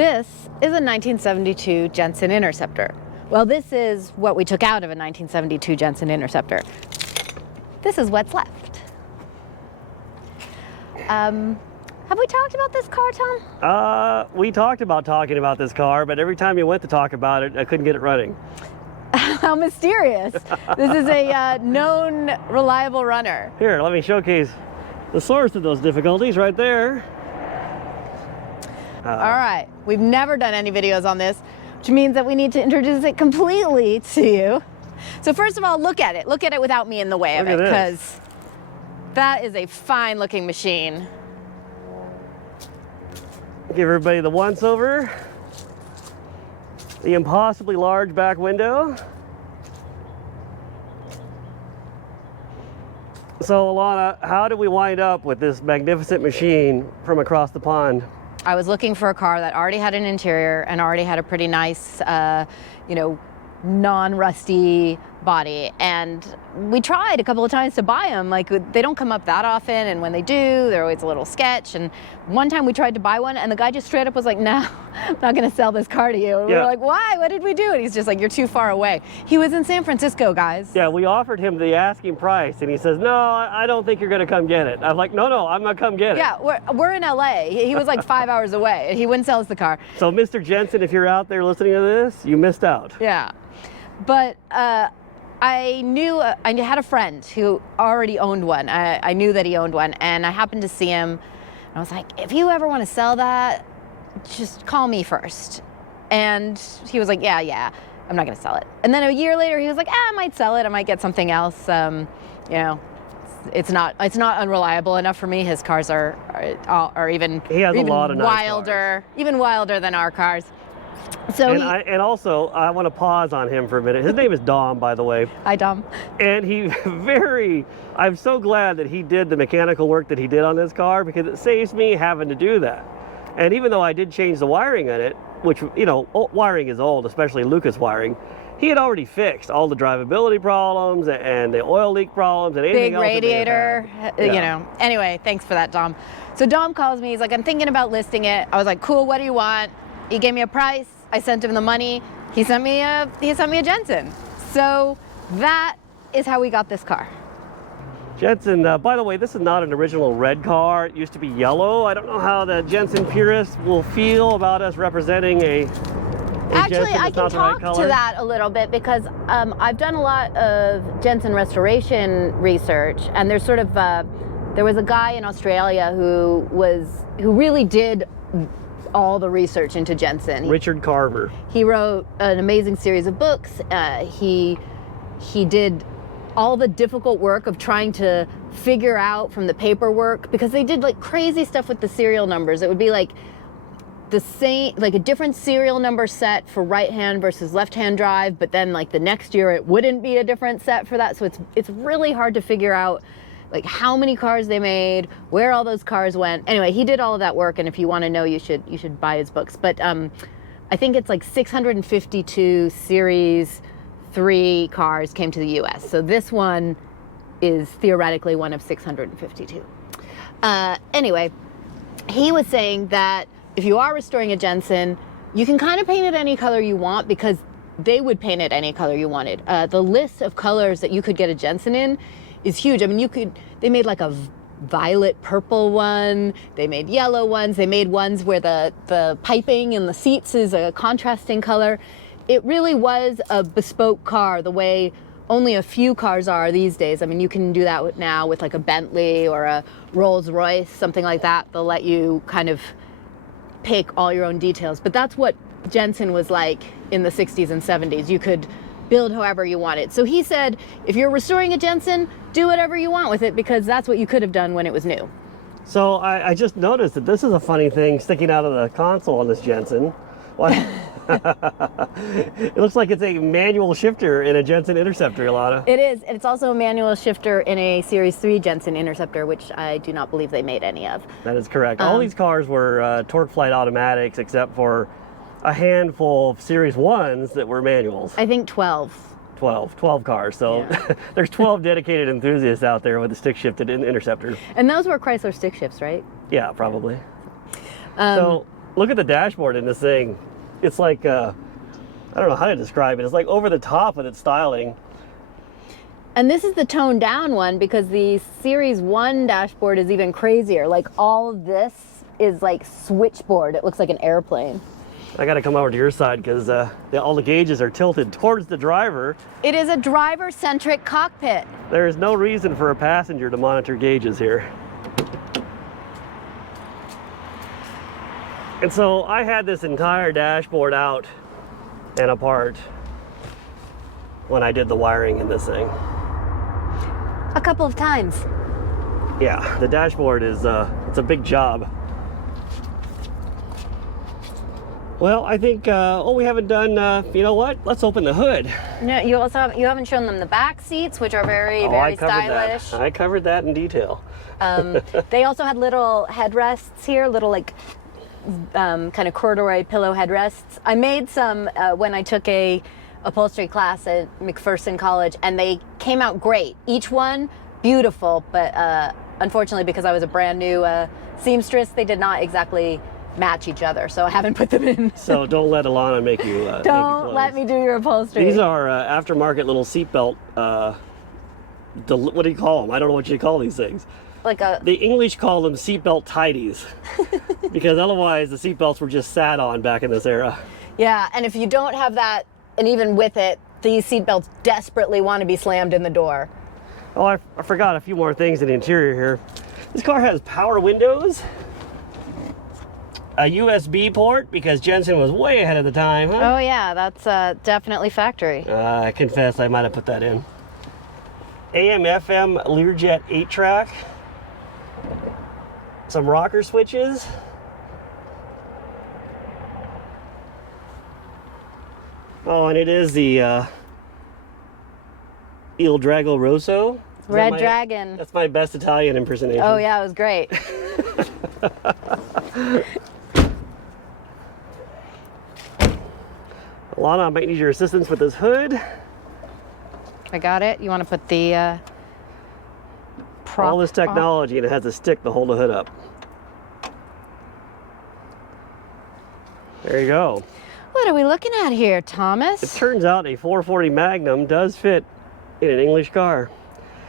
This is a 1972 Jensen Interceptor. Well, this is what we took out of a 1972 Jensen Interceptor. This is what's left. Have we talked about this car, Tom? We talked about talking about this car, but every time you went to talk about it, I couldn't get it running. How mysterious. This is a known, reliable runner. Here, let me showcase the source of those difficulties right there. All right, we've never done any videos on this, which means that we need to introduce it completely to you. So first of all, look at it. Look at it without me in the way of it, because that is a fine looking machine. Give everybody the once over. The impossibly large back window. So Alana, how did we wind up with this magnificent machine from across the pond? I was looking for a car that already had an interior and already had a pretty nice, non-rusty body, and we tried a couple of times to buy them. Like, they don't come up that often, and when they do, they're always a little sketch. And one time we tried to buy one, and the guy just straight up was like, "No, I'm not going to sell this car to you." And we were like, "Why? What did we do?" And he's just like, "You're too far away." He was in San Francisco, guys. Yeah, we offered him the asking price, and he says, "No, I don't think you're going to come get it." I'm like, "No, I'm going to come get it." Yeah, we're in LA. He was like 5 hours away, and he wouldn't sell us the car. So, Mr. Jensen, if you're out there listening to this, you missed out. Yeah, but I knew, I had a friend who already owned one. I knew that he owned one, and I happened to see him, and I was like, "If you ever want to sell that, just call me first." And he was like, yeah, I'm not going to sell it. And then a year later, he was like, I might sell it. I might get something else. It's not unreliable enough for me. His cars are even, he has even a lot of wilder, nice even wilder than our cars. So and also, I want to pause on him for a minute. His name is Dom, by the way. Hi, Dom. And I'm so glad that he did the mechanical work that he did on this car, because it saves me having to do that. And even though I did change the wiring in it, which, wiring is old, especially Lucas wiring, he had already fixed all the drivability problems and the oil leak problems and anything else. Big radiator, Anyway, thanks for that, Dom. So Dom calls me. He's like, "I'm thinking about listing it." I was like, "Cool, what do you want?" He gave me a price. I sent him the money. He sent me a Jensen. So that is how we got this car. Jensen, by the way, this is not an original red car. It used to be yellow. I don't know how the Jensen purists will feel about us representing a Actually, Jensen I can talk to that a little bit, because I've done a lot of Jensen restoration research, and there's sort of there was a guy in Australia who really did all the research into Jensen. Richard Carver. He wrote an amazing series of books. He did all the difficult work of trying to figure out from the paperwork, because they did like crazy stuff with the serial numbers. It would be like the same, like a different serial number set for right hand versus left hand drive, but then like the next year it wouldn't be a different set for that. So it's really hard to figure out like how many cars they made, where all those cars went. Anyway, he did all of that work, and if you want to know, you should buy his books. But I think it's like 652 Series 3 cars came to the US. So this one is theoretically one of 652. Anyway, he was saying that if you are restoring a Jensen, you can kind of paint it any color you want, because they would paint it any color you wanted. The list of colors that you could get a Jensen in is huge. I mean, they made like a violet purple one, they made yellow ones, they made ones where the piping in the seats is a contrasting color. It really was a bespoke car, the way only a few cars are these days. I mean, you can do that now with like a Bentley or a Rolls Royce, something like that. They'll let you kind of pick all your own details. But that's what Jensen was like in the 60s and 70s. You could build however you wanted. So he said, if you're restoring a Jensen, do whatever you want with it, because that's what you could have done when it was new. So I just noticed that this is a funny thing sticking out of the console on this Jensen. What? It looks like it's a manual shifter in a Jensen Interceptor, Ilana. It is, and it's also a manual shifter in a Series 3 Jensen Interceptor, which I do not believe they made any of. That is correct. All these cars were torque flight automatics, except for a handful of Series 1s that were manuals. I think 12. 12 cars. So yeah. There's 12 dedicated enthusiasts out there with a stick-shifted Interceptor. And those were Chrysler stick shifts, right? Yeah, probably. Look at the dashboard in this thing. It's like, I don't know how to describe it. It's like over the top with its styling. And this is the toned down one because the Series 1 dashboard is even crazier. Like all of this is like switchboard. It looks like an airplane. I got to come over to your side because all the gauges are tilted towards the driver. It is a driver-centric cockpit. There is no reason for a passenger to monitor gauges here. And so I had this entire dashboard out and apart when I did the wiring in this thing. A couple of times. Yeah, the dashboard is, it's a big job. Well, I think, we haven't done, you know what? Let's open the hood. No, you haven't shown them the back seats, which are very stylish. I covered that in detail. They also had little headrests here, little like kind of corduroy pillow headrests. I made some when I took a upholstery class at McPherson College, and they came out great. Each one beautiful, but unfortunately, because I was a brand new seamstress, they did not exactly match each other, so I haven't put them in. So don't let Alana make you don't let me do your upholstery. These are aftermarket little seatbelt, what do you call them? I don't know what you call these things. The English call them seatbelt tidies because otherwise the seatbelts were just sat on back in this era. Yeah, and if you don't have that, and even with it, these seatbelts desperately want to be slammed in the door. Oh, I forgot a few more things in the interior here. This car has power windows, a USB port because Jensen was way ahead of the time, huh? Oh yeah, that's definitely factory. I confess I might have put that in. AM FM Learjet 8-track. Some rocker switches. Oh, and it is the Il Drago Rosso. Red Dragon. That's my best Italian impersonation. Oh yeah, it was great. Alana, I might need your assistance with this hood. I got it. You want to put the prop all this technology and it has a stick to hold the hood up. There you go. What are we looking at here, Thomas? It turns out a 440 Magnum does fit in an English car.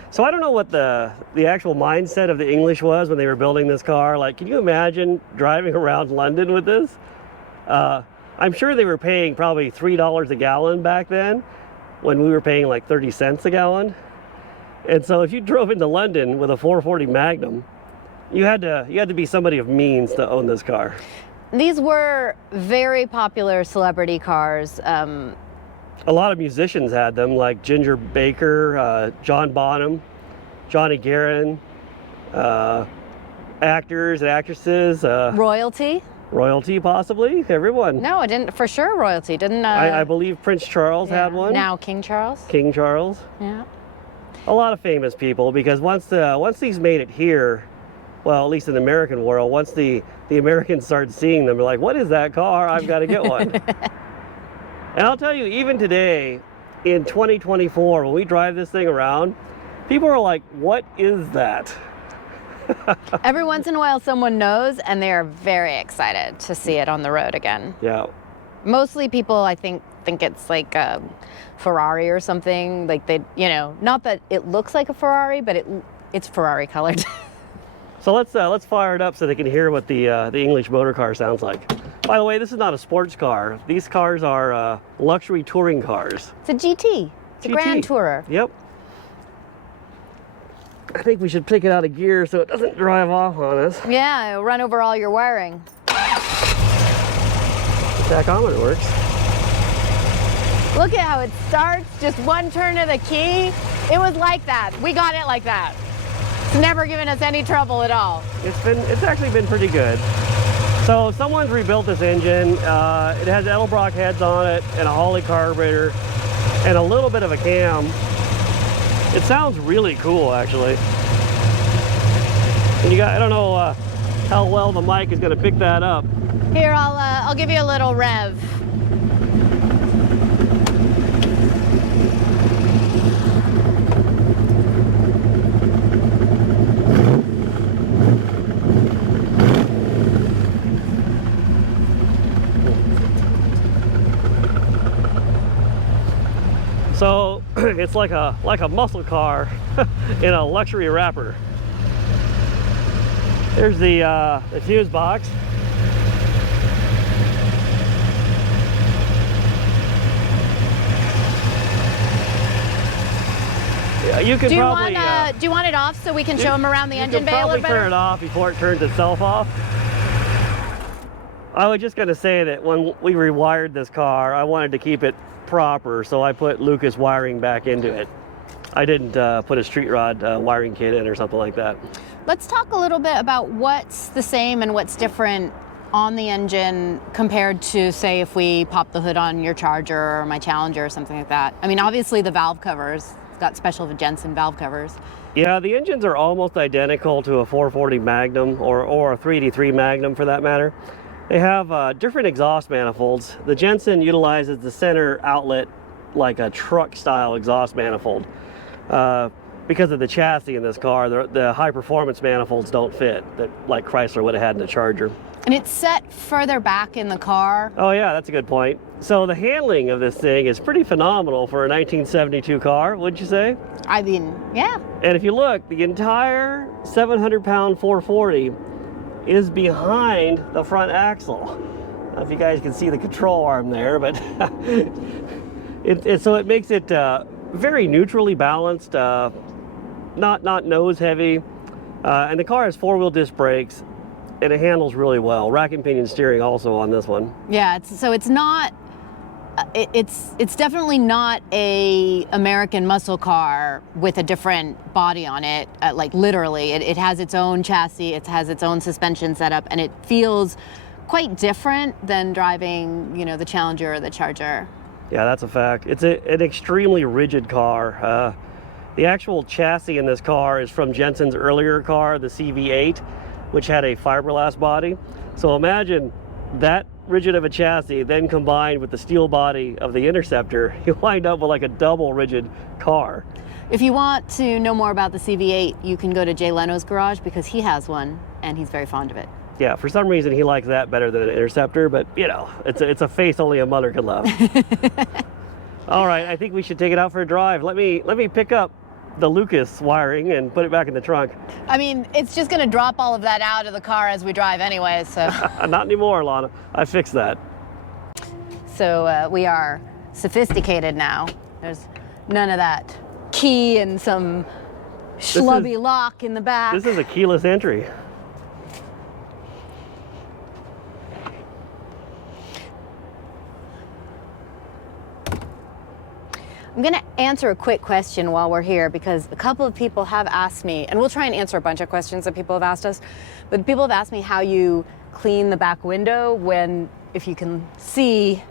So I don't know what the actual mindset of the English was when they were building this car. Like, can you imagine driving around London with this? I'm sure they were paying probably $3 a gallon back then when we were paying like 30 cents a gallon. And so if you drove into London with a 440 Magnum, you had to be somebody of means to own this car. These were very popular celebrity cars. A lot of musicians had them, like Ginger Baker, John Bonham, Johnny Guerin, actors and actresses. Royalty, possibly, everyone. No, it didn't. For sure, royalty didn't. I believe Prince Charles had one. Now King Charles. King Charles. Yeah. A lot of famous people, because once these made it here, well, at least in the American world, once the Americans started seeing them, they're like, "What is that car? I've got to get one." And I'll tell you, even today, in 2024, when we drive this thing around, people are like, "What is that?" Every once in a while someone knows, and they are very excited to see it on the road again. Yeah. Mostly people, I think it's like a Ferrari or something. Like they, not that it looks like a Ferrari, but it's Ferrari colored. So let's fire it up so they can hear what the English motor car sounds like. By the way, this is not a sports car. These cars are luxury touring cars. It's a GT. It's a Grand Tourer. Yep. I think we should take it out of gear so it doesn't drive off on us. Yeah, it'll run over all your wiring. The tachometer works. Look at how it starts, just one turn of the key. It was like that. We got it like that. It's never given us any trouble at all. It's actually been pretty good. So someone's rebuilt this engine. It has Edelbrock heads on it and a Holley carburetor and a little bit of a cam. It sounds really cool, actually. And I don't know how well the mic is going to pick that up. Here, I'll give you a little rev. It's like a muscle car in a luxury wrapper. There's the fuse box. Yeah, you can probably. Do you want it off so we can show them around the engine bay a little better? You can probably turn it off before it turns itself off. I was just going to say that when we rewired this car, I wanted to keep it proper, so I put Lucas wiring back into it. I didn't put a street rod wiring kit in or something like that. Let's talk a little bit about what's the same and what's different on the engine compared to, say, if we pop the hood on your Charger or my Challenger or something like that. I mean, obviously the valve covers, it's got special Jensen valve covers. Yeah, the engines are almost identical to a 440 Magnum or a 383 Magnum for that matter. They have different exhaust manifolds. The Jensen utilizes the center outlet like a truck style exhaust manifold. Because of the chassis in this car, the high performance manifolds don't fit that like Chrysler would have had in the Charger. And it's set further back in the car. Oh yeah, that's a good point. So the handling of this thing is pretty phenomenal for a 1972 car, wouldn't you say? I mean, yeah. And if you look, the entire 700-pound 440 is behind the front axle. I don't know if you guys can see the control arm there, but so it makes it very neutrally balanced, not nose heavy, and the car has four-wheel disc brakes, and it handles really well. Rack and pinion steering also on this one. Yeah, it's not. It's definitely not a American muscle car with a different body on it. Like literally, it has its own chassis, it has its own suspension setup, and it feels quite different than driving, you know, the Challenger or the Charger. Yeah, that's a fact. It's an extremely rigid car. The actual chassis in this car is from Jensen's earlier car, the CV8, which had a fiberglass body. So imagine that rigid of a chassis, then combined with the steel body of the Interceptor, you wind up with like a double rigid car. If you want to know more about the CV8, you can go to Jay Leno's garage because he has one and he's very fond of it. Yeah, for some reason he likes that better than an Interceptor, but you know, it's a face only a mother can love. All right, I think we should take it out for a drive. Let me pick up the Lucas wiring and put it back in the trunk. I mean, it's just going to drop all of that out of the car as we drive anyway, so. Not anymore, Lana. I fixed that. So we are sophisticated now. There's none of that key and some schlubby lock in the back. This is a keyless entry. I'm going to answer a quick question while we're here because a couple of people have asked me, and we'll try and answer a bunch of questions that people have asked us, but people have asked me how you clean the back window when, if you can see,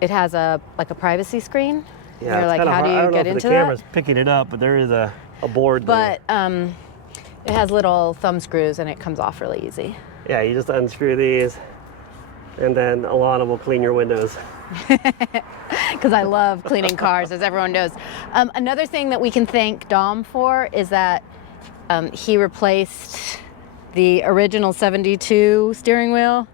it has like a privacy screen. Yeah, you're like, how do you get into that? The camera's picking it up, but there is a board there. But it has little thumb screws and it comes off really easy. Yeah, you just unscrew these and then Alana will clean your windows. Because I love cleaning cars, as everyone knows. Another thing that we can thank Dom for is that he replaced the original 72 steering wheel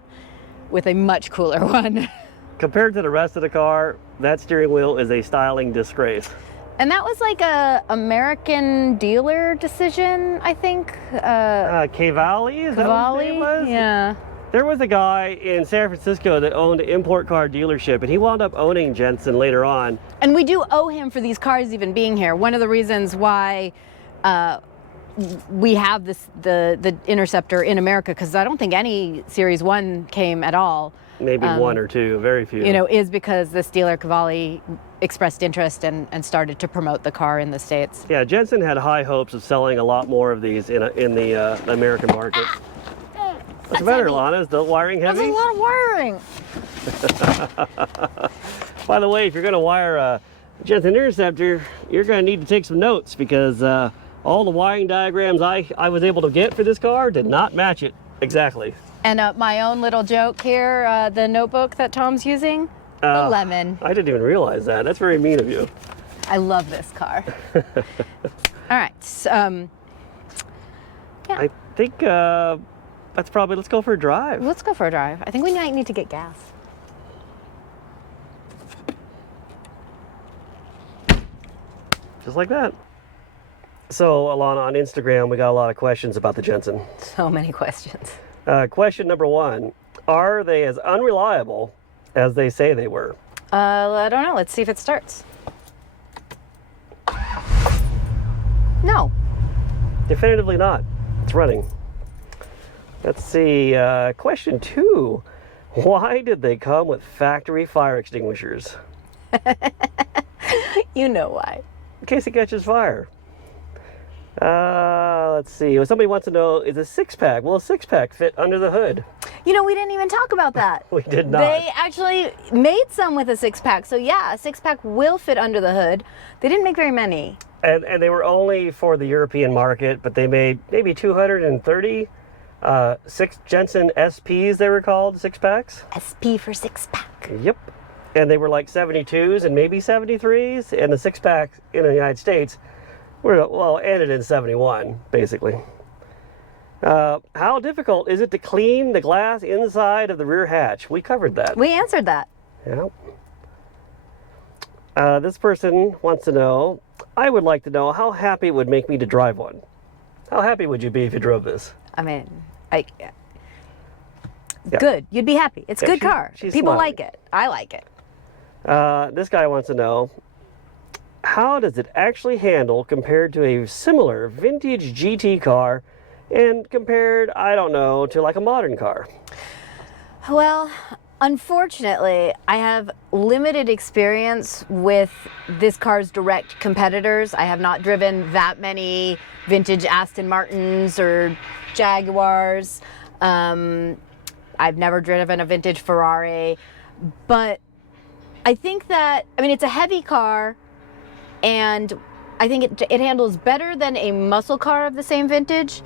with a much cooler one. Compared to the rest of the car, that steering wheel is a styling disgrace. And that was like a American dealer decision, I think. Cavalli, is that what his name was? Yeah. There was a guy in San Francisco that owned an import car dealership, and he wound up owning Jensen later on. And we do owe him for these cars even being here. One of the reasons why we have the Interceptor in America, because I don't think any Series 1 came at all. Maybe one or two, very few. You know, is because this dealer Cavalli expressed interest and started to promote the car in the States. Yeah, Jensen had high hopes of selling a lot more of these in the American market. What's the matter, Lana? Is the wiring heavy? That's a lot of wiring. By the way, if you're going to wire a Jensen Interceptor, you're going to need to take some notes because all the wiring diagrams I was able to get for this car did not match it exactly. And my own little joke here, the notebook that Tom's using, the lemon. I didn't even realize that. That's very mean of you. I love this car. All right. Yeah. I think that's probably, let's go for a drive. Let's go for a drive. I think we might need to get gas. just like that. So, Alana, on Instagram, we got a lot of questions about the Jensen. So many questions. Question number 1, are they as unreliable as they say they were? I don't know. Let's see if it starts. No. Definitively not. It's running. Let's see. Question 2. Why did they come with factory fire extinguishers? You know why. In case it catches fire. Let's see. Somebody wants to know, is a 6-pack, will a 6-pack fit under the hood? You know, we didn't even talk about that. We did not. They actually made some with a 6-pack. So yeah, a 6-pack will fit under the hood. They didn't make very many. And they were only for the European market, but they made maybe 230 Jensen SPs, they were called, 6-packs. SP for 6-pack. Yep. And they were like 72s and maybe 73s, and the 6-pack in the United States ended in 71, basically. How difficult is it to clean the glass inside of the rear hatch? We covered that. We answered that. Yeah. This person wants to know, I would like to know how happy it would make me to drive one. How happy would you be if you drove this? I mean, good. You'd be happy. It's a good car. People smiling. like it. I like it. This guy wants to know, how does it actually handle compared to a similar vintage GT car and compared, I don't know, to like a modern car? Well, unfortunately, I have limited experience with this car's direct competitors. I have not driven that many vintage Aston Martins or Jaguars. I've never driven a vintage Ferrari, but I think that, it's a heavy car, and I think it handles better than a muscle car of the same vintage.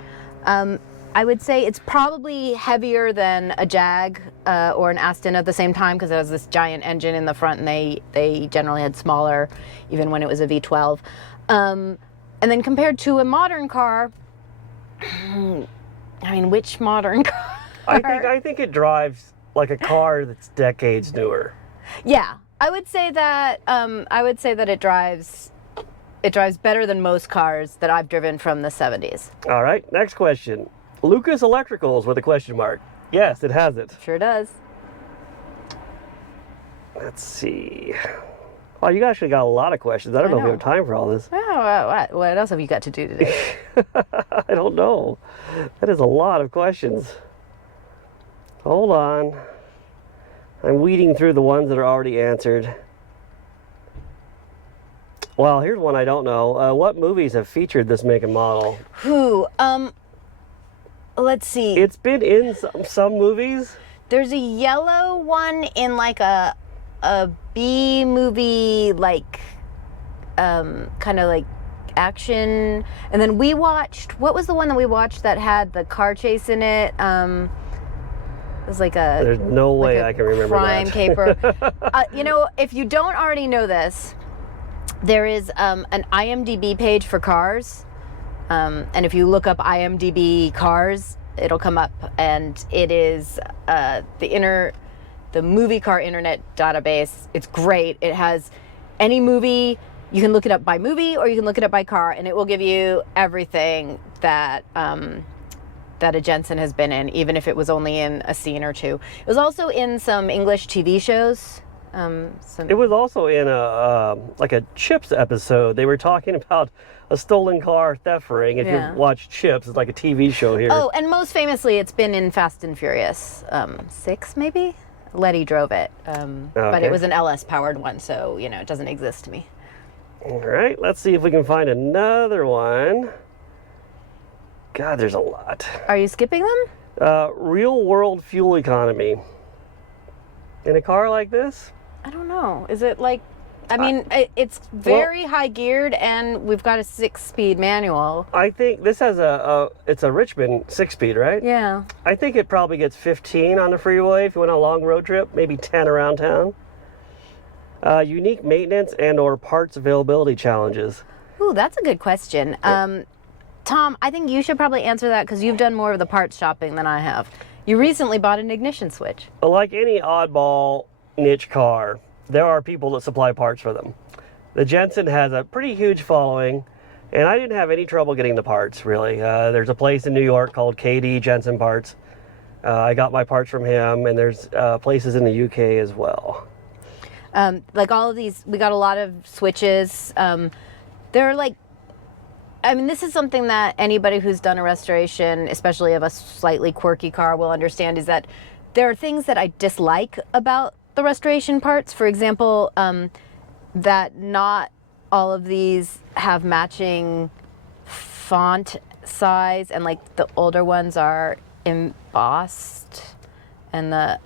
I would say it's probably heavier than a Jag or an Aston at the same time, because it has this giant engine in the front, and they generally had smaller, even when it was a V12. And then compared to a modern car, which modern car? I think it drives like a car that's decades newer. Yeah, I would say that it drives better than most cars that I've driven from the 70s. All right, next question. Lucas Electricals with a question mark. Yes, it has it. Sure does. Let's see. Oh, you actually got a lot of questions. I don't know if we have time for all this. Oh, what else have you got to do today? I don't know. That is a lot of questions. Hold on. I'm weeding through the ones that are already answered. Well, here's one I don't know. What movies have featured this make and model? Let's see. It's been in some movies. There's a yellow one in like a B movie, like kind of like action. And then we watched, what was the one that we watched that had the car chase in it? It was like a... There's no way I can remember crime that. caper. If you don't already know this, there is an IMDb page for cars. And if you look up IMDb cars, it'll come up, and it is the movie car internet database. It's great. It has any movie. You can look it up by movie, or you can look it up by car, and it will give you everything that that a Jensen has been in, even if it was only in a scene or two. It was also in some English TV shows. It was also in a Chips episode. They were talking about a stolen car theft ring. If you've watched Chips, it's like a TV show here. Oh, and most famously, it's been in Fast and Furious 6, maybe? Letty drove it, but it was an LS powered one, so it doesn't exist to me. All right, let's see if we can find another one. God, there's a lot. Are you skipping them? Real world fuel economy in a car like this? I don't know. Is it like, it's very high geared, and we've got a 6-speed manual. I think this has it's a Richmond 6-speed, right? Yeah. I think it probably gets 15 on the freeway if you went on a long road trip, maybe 10 around town. Unique maintenance and or parts availability challenges. Ooh, that's a good question. Tom, I think you should probably answer that, because you've done more of the parts shopping than I have. You recently bought an ignition switch. Like any oddball niche car, there are people that supply parts for them. The Jensen has a pretty huge following, and I didn't have any trouble getting the parts, really. There's a place in New York called KD Jensen Parts. I got my parts from him, and there's places in the UK as well. Like all of these, we got a lot of switches. They're like, I mean, this is something that anybody who's done a restoration, especially of a slightly quirky car, will understand, is that there are things that I dislike about the restoration parts. For example, that not all of these have matching font size, and like the older ones are embossed and the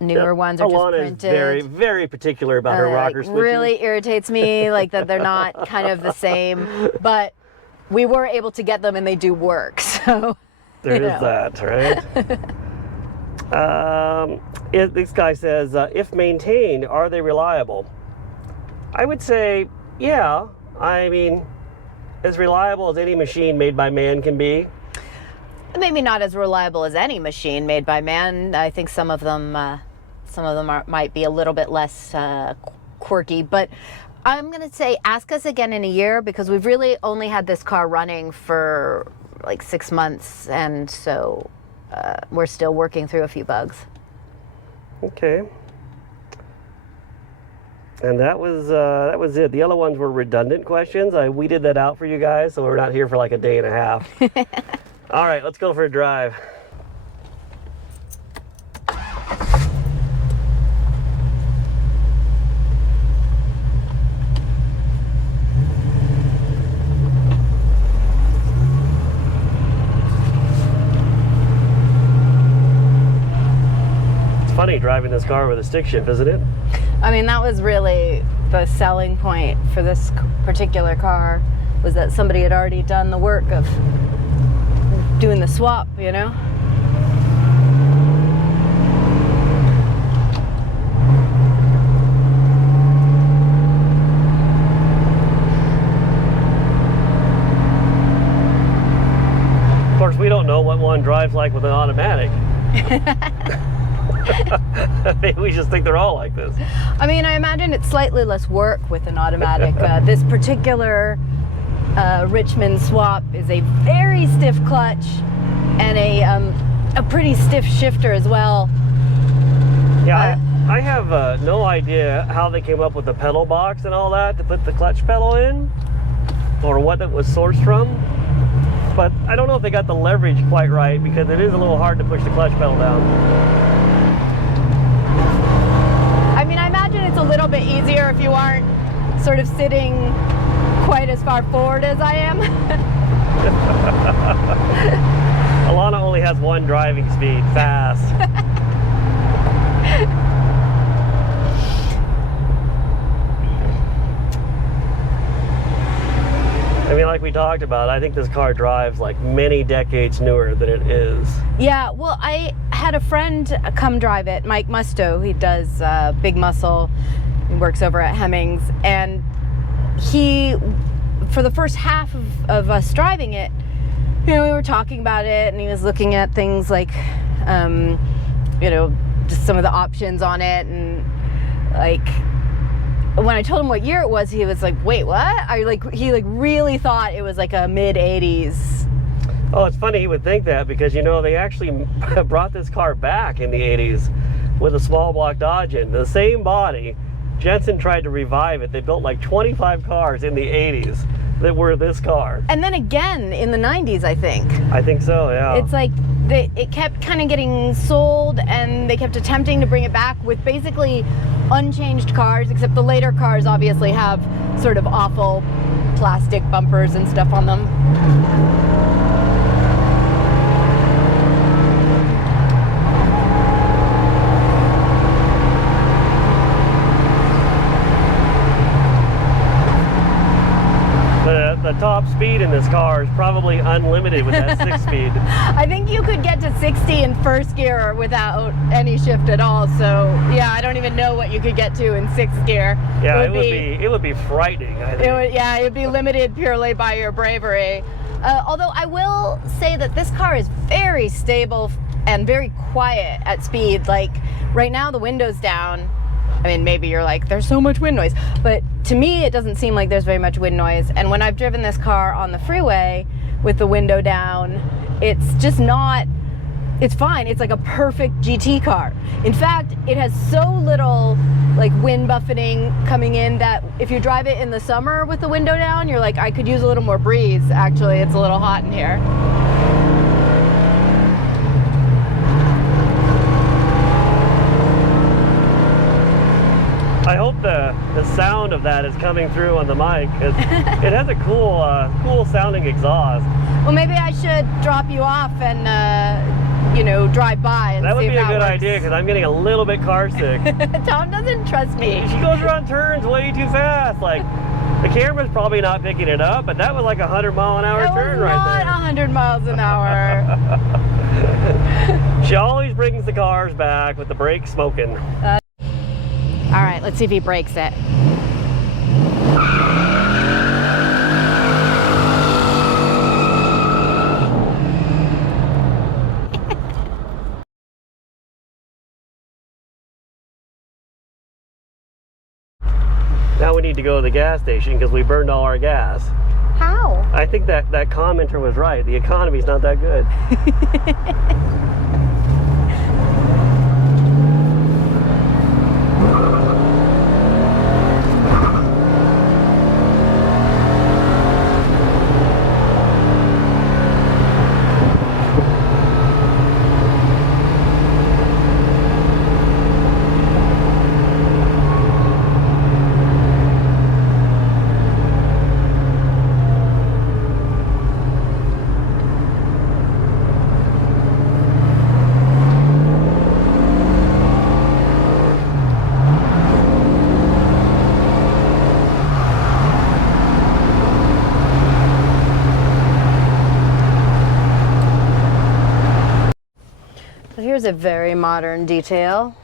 newer ones are just Alana printed. is very, very particular about her rocker switches. Really irritates me, like that they're not kind of the same, but we were able to get them and they do work, so. There is that, right? This guy says, if maintained, are they reliable? I would say, yeah. I mean, as reliable as any machine made by man can be. Maybe not as reliable as any machine made by man. I think some of them might be a little bit less quirky, but I'm gonna say ask us again in a year, because we've really only had this car running for like 6 months, and so we're still working through a few bugs. Okay. And that was it. The other ones were redundant questions. We weeded that out for you guys, so we're not here for like a day and a half. All right, let's go for a drive. It's funny driving this car with a stick shift, isn't it? I mean, that was really the selling point for this particular car, was that somebody had already done the work of doing the swap, you know? Of course, we don't know what one drives like with an automatic. We just think they're all like this. I mean, I imagine it's slightly less work with an automatic. This particular Richmond swap is a very stiff clutch and a pretty stiff shifter as well. Yeah, I have no idea how they came up with the pedal box and all that to put the clutch pedal in, or what it was sourced from. But I don't know if they got the leverage quite right, because it is a little hard to push the clutch pedal down. I mean, I imagine it's a little bit easier if you aren't sort of sitting quite as far forward as I am. Alana only has one driving speed, fast. I mean, like we talked about, I think this car drives like many decades newer than it is. Yeah, well, I had a friend come drive it, Mike Musto. He does Big Muscle. He works over at Hemmings, and he, for the first half of us driving it, you know, we were talking about it, and he was looking at things like, you know, just some of the options on it, and like, when I told him what year it was, he was like, wait, what? He really thought it was like a mid-80s. Oh, it's funny he would think that, because, you know, they actually brought this car back in the 80s with a small block Dodge in the same body. Jensen tried to revive it. They built like 25 cars in the 80s that were this car. And then again in the 90s, I think. I think so, yeah. It's like it kept kind of getting sold, and they kept attempting to bring it back with basically unchanged cars, except the later cars obviously have sort of awful plastic bumpers and stuff on them. The top speed in this car is probably unlimited with that 6-speed. I think you could get to 60 in first gear without any shift at all. So yeah, I don't even know what you could get to in 6th gear. Yeah, it would be frightening, I think. It would be limited purely by your bravery. Although I will say that this car is very stable and very quiet at speed. Like right now the window's down, I mean, maybe you're like, there's so much wind noise, but to me, it doesn't seem like there's very much wind noise. And when I've driven this car on the freeway with the window down, it's just not, it's fine. It's like a perfect GT car. In fact, it has so little like wind buffeting coming in that if you drive it in the summer with the window down, you're like, I could use a little more breeze. Actually, it's a little hot in here. I hope the sound of that is coming through on the mic, because it has a cool sounding exhaust. Well, maybe I should drop you off and you know, drive by and that would see be if a good works. idea, because I'm getting a little bit car sick. Tom doesn't trust me. She goes around turns way too fast. Like, the camera's probably not picking it up, but that was like a 100-mile-an-hour turn right there. Not 100 miles an hour. She always brings the cars back with the brakes smoking. All right, let's see if he breaks it. Now we need to go to the gas station because we burned all our gas. How? I think that commenter was right. The economy's not that good. So here's a very modern detail.